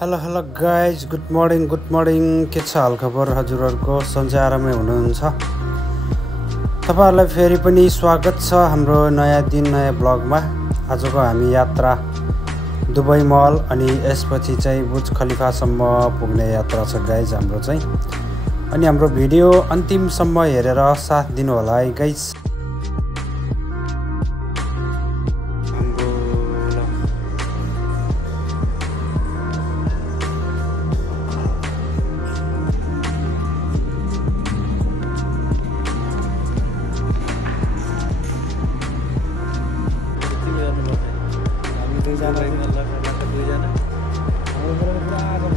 Hello guys good morning के छ हालखबर हजुरहरूको सन्चै आरामै हुनुहुन्छ। तपाईहरुलाई फेरि पनि स्वागत छ हाम्रो नयाँ दिन नयाँ ब्लगमा। आजको हामी यात्रा दुबई मल अनि यसपछि चाहिँ बुर्ज खलिफासम्म पुग्ने यात्रा छ गाइज हाम्रो चाहिँ। अनि हाम्रो भिडियो अन्तिमसम्म हेरेर साथ दिनु होला है गाइज।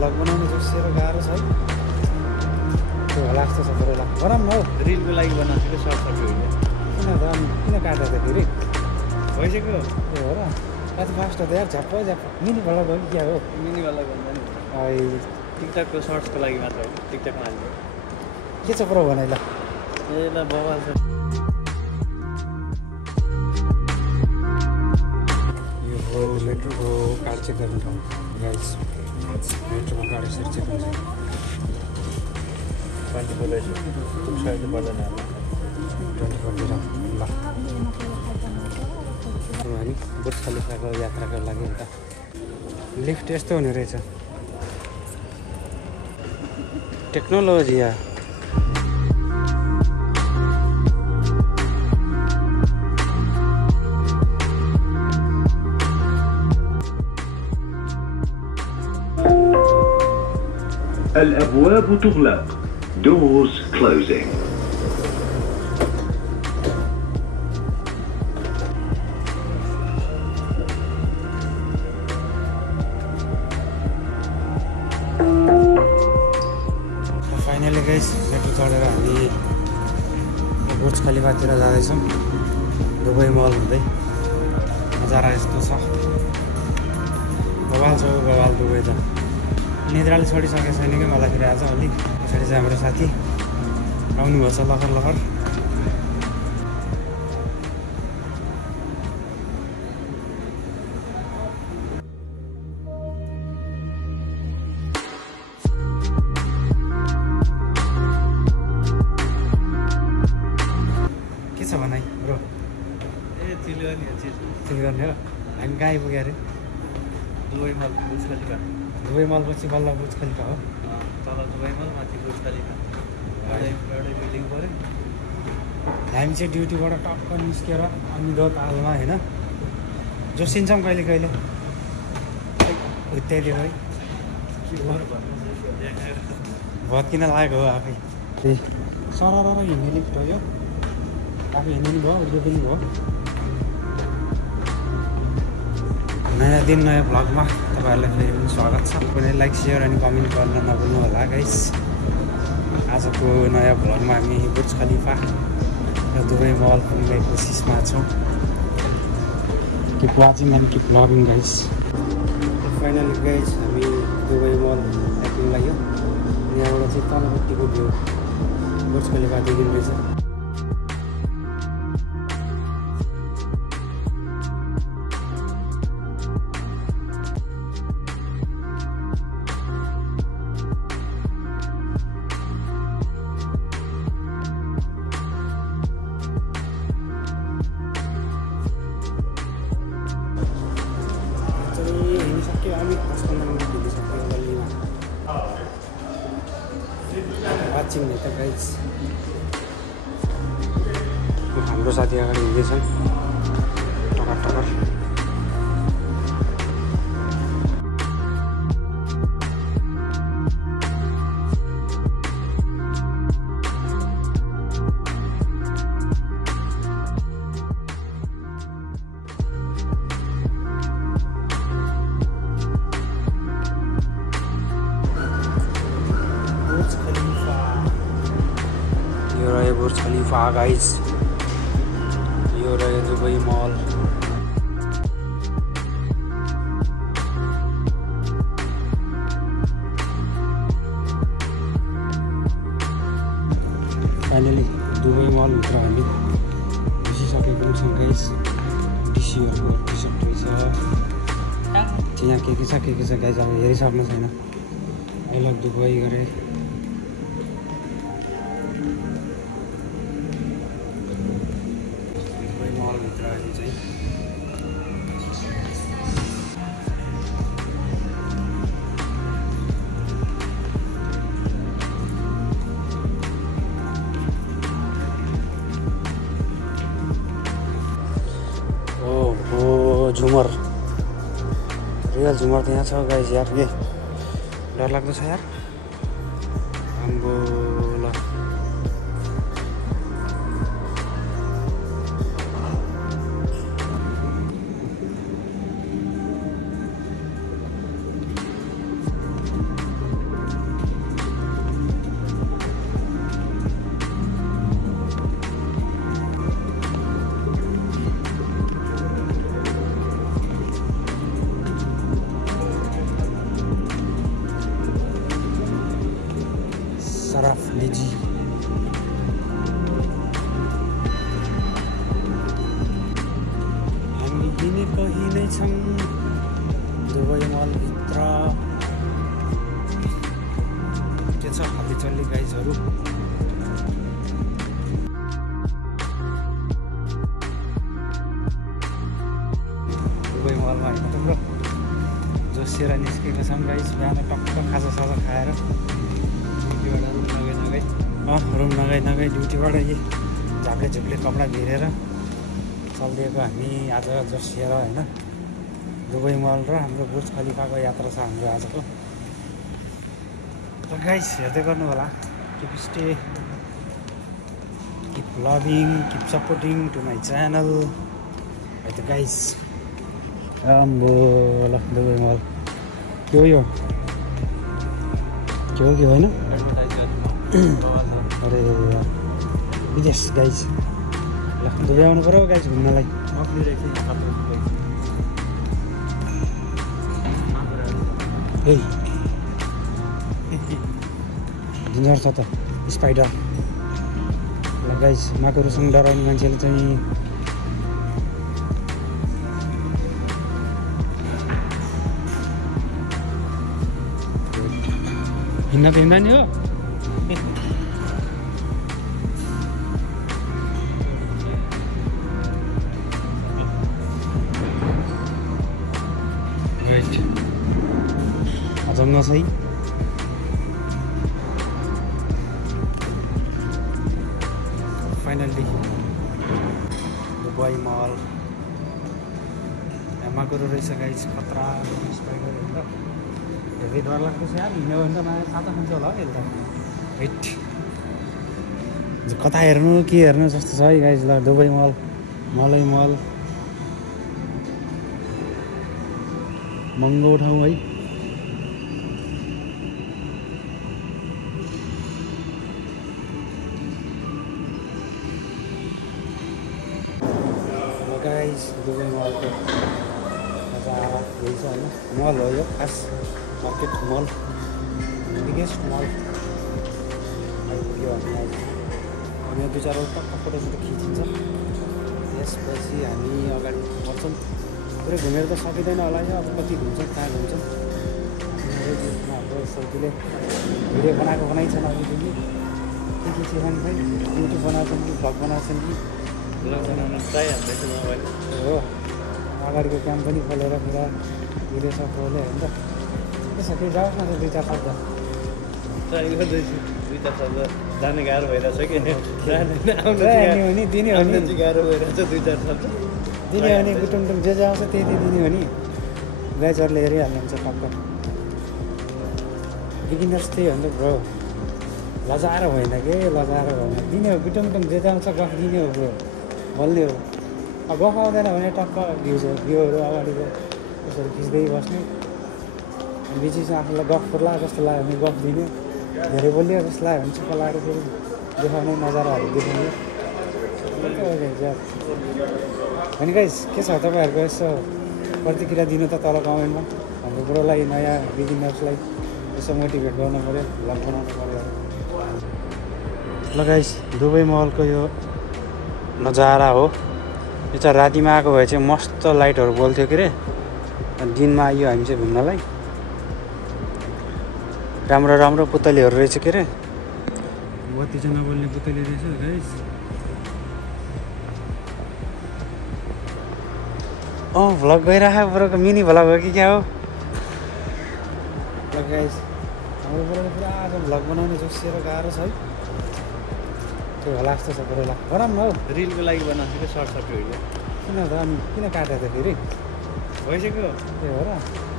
भ्लग बनाउनु जोसेर गाह्रो छ है। त्यो होला जस्तो छ तर बनाऊँ न हौ, रिलको लागि बनाएको थियो सर्ट सर्ट होइन। किन काटेको फेरि भइसक्यो ए हो र कति फास्ट हो त यार। झ्याप्प मिनीवाला भयो क्या हो? मिनीवाला भन्दा नि टिकटकको सर्ट्सको लागि मात्र हो। टिकटकमा हाल्नु के छ प्रो भनाइ ल। ए ल बवाल छ। यो हो मेट्रोको कार्ड चेक गर्ने ठाउँ गाइस। मेट्रोको कार्ड यसरी चेक हुन्छ। पानी बोलाइछु साइड पर्दैन होला 24 ल। हामी बुर्ज खलिफाको यात्राको लागि एउटा लिफ्ट यस्तो हुने रहेछ। टेक्नोलोजी या الأبواب تغلق. Doors closing. Finally guys metro चढेर हामी बुर्ज खलिफातिर जाँदैछौँ। दुबई मल हुँदै नजारा यस्तो छ। बवाल छ बवाल दुबई त। निद्राले छोडिसकेको छैन कि मलाई फेरि आज अलिक। पछाडि चाहिँ हाम्रो साथी आउनुभएको छ लखर लखर। के छ भनाइ ब्रो? ए चिल्यो नि ठिक गर्ने हो। हामी कहाँ आइपुग्यो अरे? दुबई मल बुर्ज खलिफा। दुबई मलपछि बल्ल बुर्ज खलिफा हो। तल दुबई मल माथि बुर्ज खलिफा। एउटै बिल्डिङ पऱ्यो। हामी चाहिँ ड्युटीबाट टक्क निस्केर अनिदो तालमा होइन जोसिन्छौँ कहिले कहिले उत्याइदियो है। भत्किन लागेको हो आफै। सरर हिँड्ने लिफ्ट हो यो। आफै हिँड्नु पनि भयो उयो पनि भयो। नयाँ दिन नयाँ भ्लगमा तपाईँहरूलाई फेरि पनि स्वागत छ। कुनै लाइक सेयर अनि कमेन्ट गर्न नभुल्नु होला गाइस। आजको नयाँ भ्लगमा हामी बुर्ज खलिफा र दुबई मल पुग्ने कोसिसमा छौँ। Keep watching and keep loving guys. Finally guys हामी दुबई मल आइपुग्न लाग्यो। यहाँबाट चाहिँ तलपट्टिको भ्यू बुर्ज खलिफा देखिँदो रहेछ। हिँडिसक्यो हामी 10-15 मिनट हिँडिसक्यो गल्लीमा। वाचिङ नि त गाइस। हाम्रो साथी अगाडि हिँड्दैछन् टकर टकर। यो रह्यो बुर्ज खलिफा गाइस। यो रह्यो दुबई मल। फाइनली दुबई मलभित्र हामी घुसिसकेको छौँ गाइस। डिसीहरूको टी सर्ट रहेछ। यहाँ के छ गाइज अब हेरिसक्नु छैन आई लभ दुबई गरे दुबई मलभित्र अहिले चाहिँ झुमर रियल झुमर त यहाँ छ गाइस यार के डर लाग्दो छ यार आम्बो ल सरफ लीजी हामी हिँडे कहीँ नै छौँ दुबई मलभित्र के छ हाली चल्ली गाइजहरू दुबई मलमा होइन तिम्रो जोसिएर निस्केको छौँ गाइज बिहान टक्क खाजासाजा खाएर रुम नगई ड्युटीबाट यही झाप्ले झुप्ले कपडा भिरेर चलिदिएको हामी आज जोसिएर होइन दुबई मल र हाम्रो बुर्ज खलिफाको यात्रा छ हाम्रो आजको र गाइस हेर्दै गर्नु होला keep stay keep loving keep supporting to my channel है त गाइस आम्बो ल दुबई मल के हो यो के हो कि होइन अरे यार विदेश गाइज ल दुबई आउनु पऱ्यो गाइज घुम्नलाई ए डेन्जर छ त स्पाइडर ल गाइज माकुरोसँग डराउने मान्छेले चाहिँ हिँड्न त हिँड्दा नि हो हजम नसही फाइनल्ली दुबई मल माकुरो रहेछ गाइस खतरा स्पाइडर होइन त हेर्दै डर लाग्दो छ यार हिँड्यो भने त माया साता खान्छ होला हौ यसले त हेट कता हेर्नु के हेर्नु जस्तो छ है गाइस ल दुबई मल मलै मल महँगो ठाउँ है गाइस दुबई मलको नजारा यही छ होइन मल हो यो खास मार्केट मल बिगेस्ट मल आइपुग्यो हामी दुई चारवटा फोटोसोटो खिचिन्छ त्यसपछि हामी अगाडि बढ्छौँ पुरै घुमेर त सकिँदैन होला यो अब कति घुम्छौँ कहाँ घुम्छौँ हाम्रो साथीले भिडियो बनाएको छन् अहिलेदेखि के छन् खै युट्युब बनाउँछन् कि भ्लग बनाउँछन् कि हो अगाडिको काम पनि खोलेर पुरा भिडियो सब खोल्यो होइन त त्यसो त्यही जाओस् न दुई चार शब्द जाने गाह्रो भइरहेछ कि दिने हो नि गाह्रो भइरहेछ दुई चार शब्द दिने हो नि गुटुङटुङ जे आउँछ त्यही दिने हो नि ब्याचहरूले हेरिहाल्नुहुन्छ टक्क बिगिनर्स त्यही हो नि त ब्रो लजाएर भएन के लजाएर भएन दिने हो गुटुङटुङ जे आउँछ गफ दिने हो ब्रो बोल्ने हो अब गफ आउँदैन भने टक्क भ्यूहरू अगाडिको त्यसरी खिच्दै बस्ने बिचमा आफूलाई गफ पर्ला जस्तो लाग्यो भने गफ दिने धेरै बोलियो जस्तो लाग्यो भने चुप्प लागेर फेरि देखाउने नजाराहरू देखाउने अनि गाइस के छ तपाईँहरूको यसो प्रतिक्रिया दिनु त तल कमेन्टमा हाम्रो ब्रोलाई नयाँ बिगिनर्सलाई यसो मोटिभेट गर्नु पऱ्यो भ्लग बनाउनु पऱ्यो ल गाइस दुबई मलको यो नजारा हो यो चाहिँ रातिमा आएको भए चाहिँ मस्त लाइटहरू बोल्थ्यो के अरे दिनमा आयो हामी चाहिँ घुम्नलाई। राम्रो राम्रो पुतलीहरू रहेछ के अरे, बत्ती चाहिँ नबोल्ने पुतली रहेछ गाइस। भ्लग गइरहेको बरोको मिनी भ्लग हो कि क्या हो गाइस। हाम्रो बरोले पुरा आज भ्लग बनाउने जोसिएर गाह्रो छ है, त्यो होला जस्तो छ बरोला। बनाऊँ न हौ, रिलको लागि बनाएको थियो सर्ट सर्ट भिडियो। किन त अनि किन काटेको त फेरि भइसक्यो ए हो र,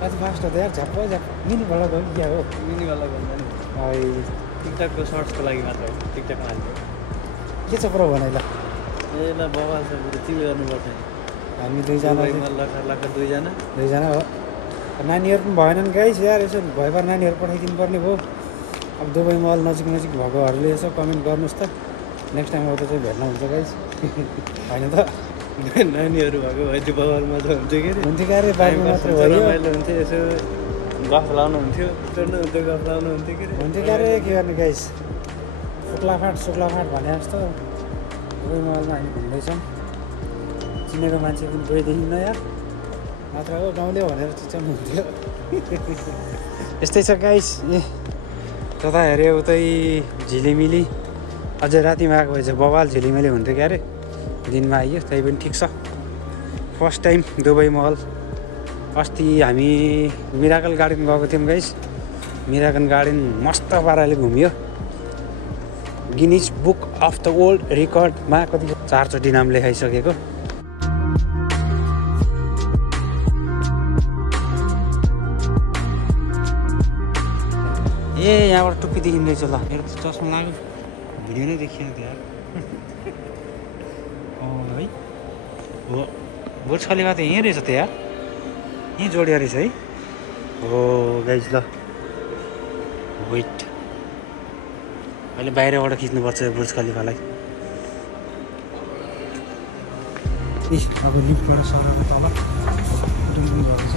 कति फास्ट हो त यार, झ्याप्प झ्याप्प मिनी भ्लग हो कि क्या हो। मिनीवाला भन्दा नि टिकटकको सर्ट्सको लागि मात्र हो, टिकटकमा हाल्नु के छ पुरा भनाइ ल। ए ल बवाल छ बरु तिमी गर्नुपर्छ नि। हामी दुईजना लखा दुईजना हो। नानीहरू पनि भएनन् गाइस यार, यसो भएपर नानीहरू पठाइदिनु पर्ने भयो। अब दुबई मल नजिक भएकोहरूले यसो कमेन्ट गर्नुहोस् त, नेक्स्ट टाइम आउँदा चाहिँ भेट्न हुन्छ गाइस होइन त। नानीहरू भएको भए त्यो बवाल मजा हुन्थ्यो कि हुन्थ्यो क्या अरे, बारीमा मात्र भयो रमाइलो हुन्थ्यो, यसो गफ लाउनु हुन्थ्यो, चढ्नु हुन्थ्यो, गफ लाउनु हुन्थ्यो कि हुन्थ्यो क्या अरे। के गर्ने गाइस, शुक्लाफाट भने जस्तो दुबई मलमा हामी घुम्दैछौँ। चिनेको मान्छे पनि कोही देखिन्न यार, मात्र हो गाउँले भनेर चिच्याउनु हुन्थ्यो। यस्तै छ गाइस। ए तता हेऱ्यो उतै झिलिमिली, अझै रातिमा आएको भए चाहिँ बवाल झिलिमिली हुन्थ्यो क्या अरे। दिनमा आइयो त्यही पनि ठिक छ। फर्स्ट टाइम दुबई मल। अस्ति हामी मिराकल गार्डन गएको थियौँ गाइस। मिराकल गार्डन मस्त पाराले घुमियो। Guinness book of the world रेकर्डमा कति 4 चोटि नाम लेखाइसकेको। ए यहाँबाट टुप्पी देखिँदो रहेछ ल, मेरो त चस्मा लाग्यो, भिडियो नै देखिएन त यार। है हो, बुर्ज खलिफा त यहीँ रहेछ त यार, यहीँ जोडिया रहेछ है। हो गाइस ल, वेट अहिले बाहिरबाट खिच्नुपर्छ बुर्ज खलिफालाई। अब लिफ्टबाट सरेर तल डुङ्गुङ गएको छ।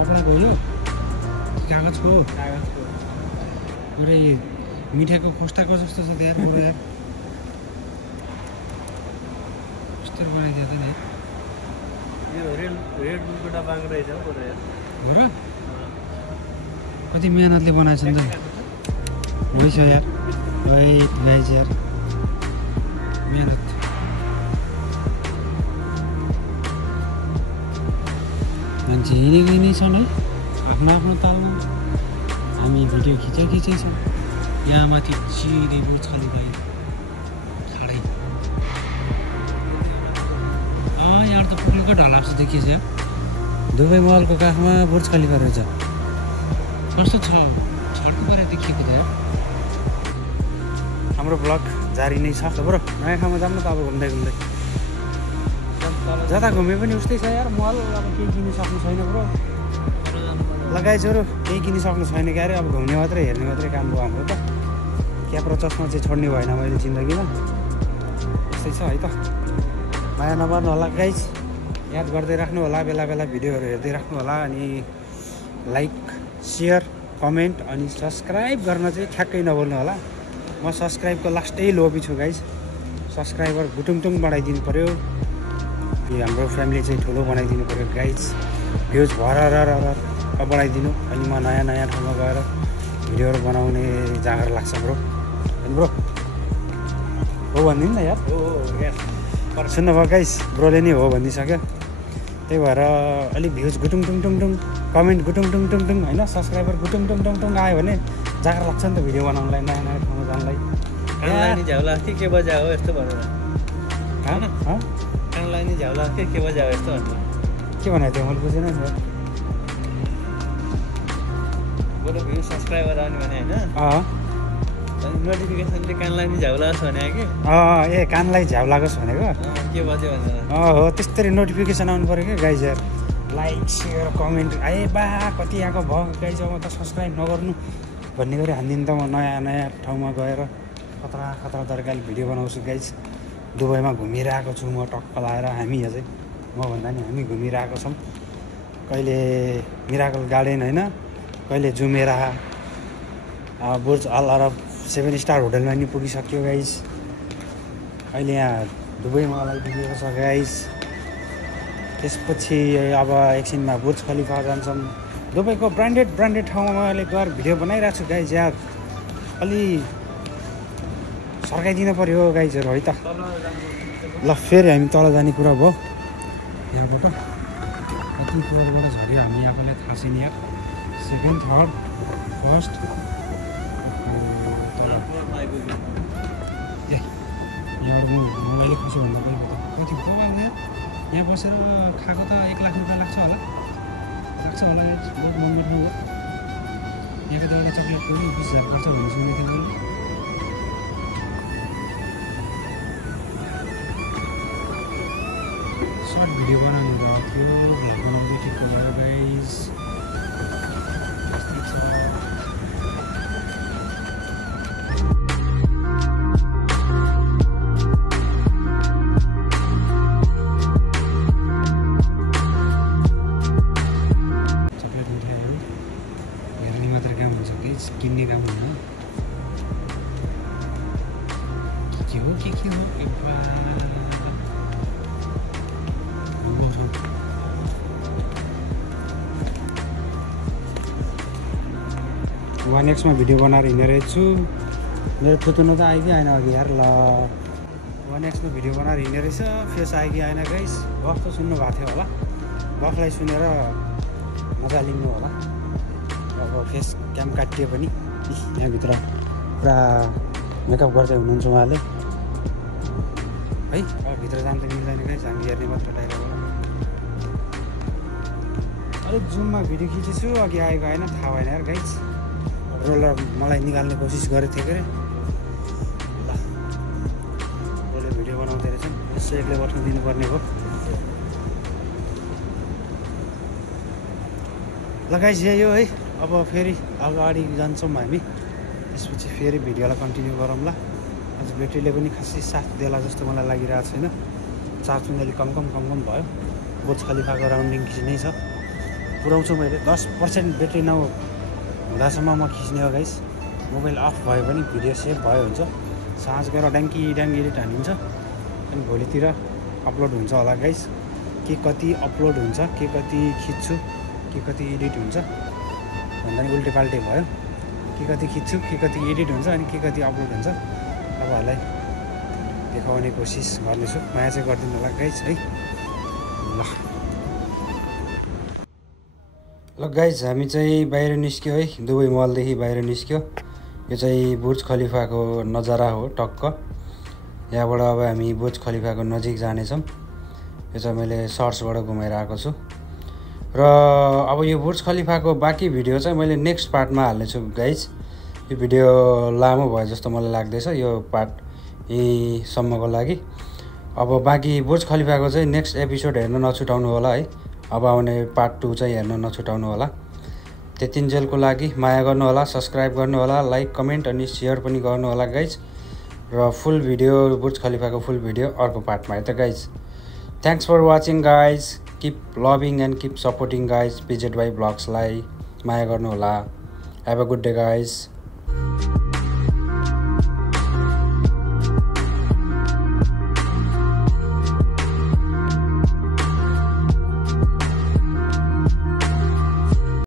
कपडाको हो कागजको पुरै मिठाईको खोस्टाको जस्तो छ त्यहाँ पुरा यार, कस्तो बनाइदियो त नि। यो रेड बुलको डब्बाको रहेछ हौ पुरा यार। हो र, कति मेहनतले बनाएछ नि त रहेछ यार। गाइस यार मेहनत। मान्छे हिँडेको छन् है आफ्नो आफ्नो तालमा। हामी भिडियो खिचै छौँ। यहाँ माथि चिरे बुर्ज खलिफा छाडै। यहाँ त पुग्नुको ढला जस्तो देखिएछ यार। दुबई मलको काखमा बुर्ज खलिफा रहेछ। कस्तो छ छड्को परेर देखिएको त यार। हाम्रो ब्लग जारी नै छ ब्रो। नयाँ ठाउँमा जाऊँ न त अब घुम्दै जता घुमे पनि उस्तै छ यार। मल अब केही किन्नु सक्नु छैन ब्रो, लगाइछोरो केही किन्नु सक्नु छैन क्या अरे। अब घुम्ने मात्रै हेर्ने मात्रै काम भयो हाम्रो त। क्याप्रो चस्मा चाहिँ छोड्ने भएन मैले जिन्दगीमा। यस्तै छ है त। माया नमार्नु होला गाइस, याद गर्दै राख्नु होला, बेला बेला भिडियोहरू हेर्दै राख्नु होला। अनि लाइक सेयर कमेन्ट अनि सब्सक्राइब गर्न चाहिँ ठ्याक्कै नभुल्नु होला। म सब्सक्राइबको लास्टै लोभी छु गाइस। सब्सक्राइबर गुटुङटुङ बढाइदिनु पऱ्यो। यो हाम्रो फ्यामिली चाहिँ ठुलो बनाइदिनु पऱ्यो गाइस। भ्युज भर बढाइदिनु। अनि म नयाँ नयाँ ठाउँमा गएर भिडियोहरू बनाउने जाँगर लाग्छ ब्रो। होइन ब्रो हो भनिदिनु न यार। हो यार सुन्नुभयो गाइस, ब्रोले नै हो भनिदिइसक्यो। त्यही भएर अलिक भ्युज गुटुङ टुङ टुङ टुङ, कमेन्ट गुटुङ टुङ टुङ टुङ होइन, सब्सक्राइबर गुटुङ टुङ टुङ टुङ आयो भने जाँगर लाग्छ नि त भिडियो बनाउनलाई, नयाँ नयाँ ठाउँमा जानलाई। कानलाई नि झ्याउला के बजायो हो यस्तो भनेर। कानलाई नि झ्याउला के बजायो यस्तो भनेर के भनेको थियो मैले बुझेन नि। बरु भ्यू सब्सक्राइबर आउने भने होइन नोटिफिकेसनले कानलाई नि झ्याउ लाग्छ भने कि ए कानलाई झ्याउ लागोस् भनेको के बज्यो भनेर हो त्यस्तरी नोटिफिकेसन आउनु पऱ्यो क्या गाइज यार लाइक सेयर कमेन्ट आए बा कति आएको भयो गाइज अब त सब्सक्राइब नगर्नु भन्ने गरी हानिदिनु त म नयाँ नयाँ ठाउँमा गएर खतरा खतरा तरिकाले भिडियो बनाउँछु गाइज दुबईमा घुमिरहेको छु म टक्क लाएर हामी अझै म भन्दा नि हामी घुमिरहेको छौँ कहिले मिराकल गार्डन होइन कहिले जुमेरा बुर्ज अल अरब 7 स्टार होटलमा नि पुगिसक्यो गाइज अहिले यहाँ दुबईमा लगाइदिएको छ गाइज त्यसपछि अब एकछिनमा बुर्ज खलिफा जान्छौँ दुबईको ब्रान्डेड ठाउँमा मैले गएर भिडियो बनाइरहेको छु गाइज यार अलि सर्काइदिनु पऱ्यो गाइजहरू है त ल फेरि हामी तल जाने कुरा भयो यहाँबाट कति फ्लोरबाट झऱ्यो हामी आफूलाई थाहा छैन यार सेकेन्ड थर्ड फर्स्ट यहाँबाट मोबाइलै खुसी भन्दा पऱ्यो कति पो यहाँ बसेर खाएको त 1 लाख रुपियाँ लाग्छ होला बहुत महँगो ठाउँ हो यहाँको एउटा चक्लेटको पनि 20,000 पर्छ भन्ने सुनेको थिएँ मैले सर्ट भिडियो बनाउनु भएको थियो भ्लग बनाउँदै ठिक भयो गाइज त्यस्तै छ किन्ने काम हुँदैन के हो One X मा भिडियो बनाएर हिँडेर छु मेरो थुतुनो त आयो कि आएन अघि यार ल One X मा भिडियो बनाएर हिँडेर रहेछ फेस आयो कि आएन गाइस गफ त सुन्नु भएको थियो होला गफलाई सुनेर मजा लिनु होला अब फेस क्याम काटियो पनि यहाँभित्र पुरा मेकअप गर्दै हुनुहुन्छ उहाँले है अब भित्र जान त मिल्दैन गाइस हामी हेर्ने मात्र बाहिरबाट अलिक जुममा भिडियो खिचेछु अघि आएको आएन थाहा भएन यार गाइस रोलर मलाई निकाल्ने कोसिस गरेको थिएँ के ल रोलर भिडियो बनाउँदै रहेछन् यसो एक्लै बस्न दिनुपर्ने हो ल गाइस यही हो है अब फेरि अगाडि जान्छौँ हामी त्यसपछि फेरि भिडियोलाई कन्टिन्यू गरौँ ल आज ब्याट्रीले पनि खासै साथ देला जस्तो मलाई लागिरहेको छैन चार्ज पनि अलिक कम भयो बुर्ज खलिफाको राउन्डिङ खिच्नै छ पुऱ्याउँछु मैले 10% ब्याट्री हुँदासम्म म खिच्ने हो गाइस मोबाइल अफ भयो भने भिडियो सेभ भयो हुन्छ साँझ गएर ड्याङ्की एडिट हानिन्छ अनि भोलितिर अपलोड हुन्छ होला गाइस के कति अपलोड हुन्छ के कति खिच्छु के कति एडिट हुन्छ भन्दा नि उल्टे पाल्टे भयो के कति खिच्छु के कति एडिट हुन्छ अनि के कति अपलोड हुन्छ तपाईँहरूलाई देखाउने कोसिस गर्नेछु माया चाहिँ गरिदिनु होला गाइस है ल गाइस हामी चाहिँ बाहिर निस्क्यो है दुबई मलदेखि बाहिर निस्क्यो यो चाहिँ बुर्ज खलिफाको नजारा हो टक्क यहाँबाट अब हामी बुर्ज खलिफाको नजिक जानेछौँ यो चाहिँ मैले सर्ट्सबाट घुमाएर आएको छु र अब यो बुर्ज खलिफाको बाँकी भिडियो चाहिँ मैले नेक्स्ट पार्टमा हाल्नेछु गाइस यो भिडियो लामो भयो जस्तो मलाई लाग्दैछ यो पार्ट यहीसम्मको लागि अब बाँकी बुर्ज खलिफाको चाहिँ नेक्स्ट एपिसोड हेर्न नछुटाउनु होला है अब आउने पार्ट 2 चाहिँ हेर्न नछुटाउनु होला त्यतिन्जेलको लागि माया गर्नु होला सब्स्क्राइब गर्नु होला लाइक कमेन्ट अनि सेयर पनि गर्नु होला गाइज र फुल भिडियो बुर्ज खलिफाको फुल भिडियो अर्को पार्टमा है त guys thanks for watching guys keep loving and keep supporting guys PZY ब्लग्सलाई माया गर्नु होला have a good day guys